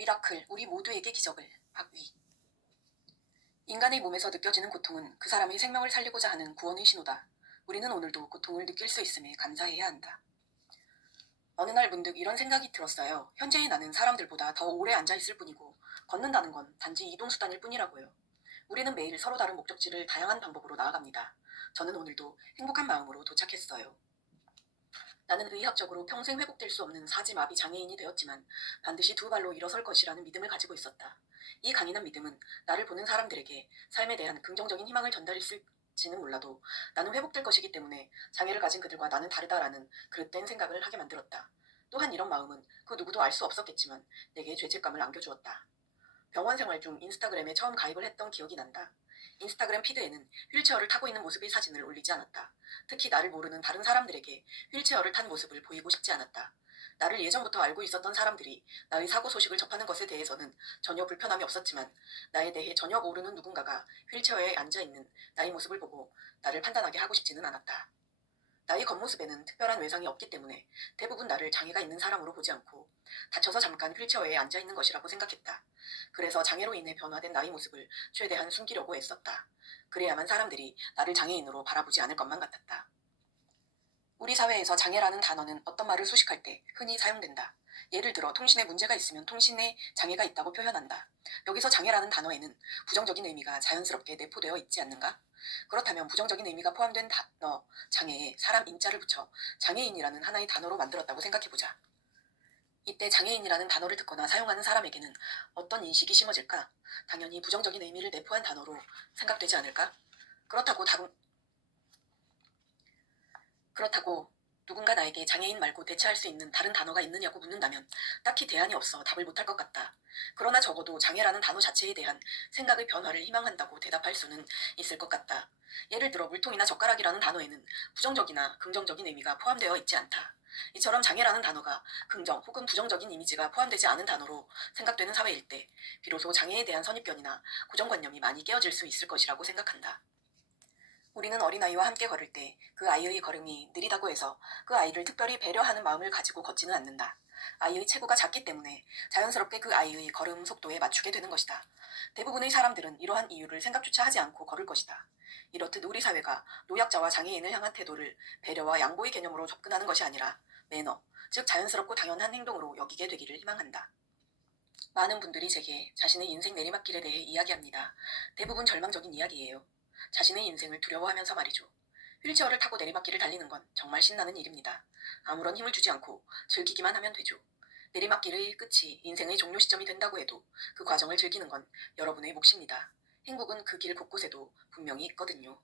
미라클, 우리 모두에게 기적을. 박위. 인간의 몸에서 느껴지는 고통은 그 사람의 생명을 살리고자 하는 구원의 신호다. 우리는 오늘도 고통을 느낄 수 있음에 감사해야 한다. 어느 날 문득 이런 생각이 들었어요. 현재의 나는 사람들보다 더 오래 앉아있을 뿐이고 걷는다는 건 단지 이동수단일 뿐이라고요. 우리는 매일 서로 다른 목적지를 다양한 방법으로 나아갑니다. 저는 오늘도 행복한 마음으로 도착했어요. 나는 의학적으로 평생 회복될 수 없는 사지마비 장애인이 되었지만 반드시 두 발로 일어설 것이라는 믿음을 가지고 있었다. 이 강인한 믿음은 나를 보는 사람들에게 삶에 대한 긍정적인 희망을 전달했을지는 몰라도 나는 회복될 것이기 때문에 장애를 가진 그들과 나는 다르다라는 그릇된 생각을 하게 만들었다. 또한 이런 마음은 그 누구도 알 수 없었겠지만 내게 죄책감을 안겨주었다. 병원 생활 중 인스타그램에 처음 가입을 했던 기억이 난다. 인스타그램 피드에는 휠체어를 타고 있는 모습의 사진을 올리지 않았다. 특히 나를 모르는 다른 사람들에게 휠체어를 탄 모습을 보이고 싶지 않았다. 나를 예전부터 알고 있었던 사람들이 나의 사고 소식을 접하는 것에 대해서는 전혀 불편함이 없었지만 나에 대해 전혀 모르는 누군가가 휠체어에 앉아있는 나의 모습을 보고 나를 판단하게 하고 싶지는 않았다. 나의 겉모습에는 특별한 외상이 없기 때문에 대부분 나를 장애가 있는 사람으로 보지 않고 다쳐서 잠깐 휠체어에 앉아있는 것이라고 생각했다. 그래서 장애로 인해 변화된 나의 모습을 최대한 숨기려고 애썼다. 그래야만 사람들이 나를 장애인으로 바라보지 않을 것만 같았다. 우리 사회에서 장애라는 단어는 어떤 말을 수식할 때 흔히 사용된다. 예를 들어 통신에 문제가 있으면 통신에 장애가 있다고 표현한다. 여기서 장애라는 단어에는 부정적인 의미가 자연스럽게 내포되어 있지 않는가? 그렇다면 부정적인 의미가 포함된 단어 장애에 사람 인자를 붙여 장애인이라는 하나의 단어로 만들었다고 생각해보자. 이때 장애인이라는 단어를 듣거나 사용하는 사람에게는 어떤 인식이 심어질까? 당연히 부정적인 의미를 내포한 단어로 생각되지 않을까? 그렇다고 누군가 나에게 장애인 말고 대체할 수 있는 다른 단어가 있느냐고 묻는다면 딱히 대안이 없어 답을 못할 것 같다. 그러나 적어도 장애라는 단어 자체에 대한 생각의 변화를 희망한다고 대답할 수는 있을 것 같다. 예를 들어 물통이나 젓가락이라는 단어에는 부정적이나 긍정적인 의미가 포함되어 있지 않다. 이처럼 장애라는 단어가 긍정 혹은 부정적인 이미지가 포함되지 않은 단어로 생각되는 사회일 때 비로소 장애에 대한 선입견이나 고정관념이 많이 깨어질 수 있을 것이라고 생각한다. 우리는 어린아이와 함께 걸을 때 그 아이의 걸음이 느리다고 해서 그 아이를 특별히 배려하는 마음을 가지고 걷지는 않는다. 아이의 체구가 작기 때문에 자연스럽게 그 아이의 걸음 속도에 맞추게 되는 것이다. 대부분의 사람들은 이러한 이유를 생각조차 하지 않고 걸을 것이다. 이렇듯 우리 사회가 노약자와 장애인을 향한 태도를 배려와 양보의 개념으로 접근하는 것이 아니라 매너, 즉 자연스럽고 당연한 행동으로 여기게 되기를 희망한다. 많은 분들이 제게 자신의 인생 내리막길에 대해 이야기합니다. 대부분 절망적인 이야기예요. 자신의 인생을 두려워하면서 말이죠. 휠체어를 타고 내리막길을 달리는 건 정말 신나는 일입니다. 아무런 힘을 주지 않고 즐기기만 하면 되죠. 내리막길의 끝이 인생의 종료 시점이 된다고 해도 그 과정을 즐기는 건 여러분의 몫입니다. 행복은 그 길 곳곳에도 분명히 있거든요.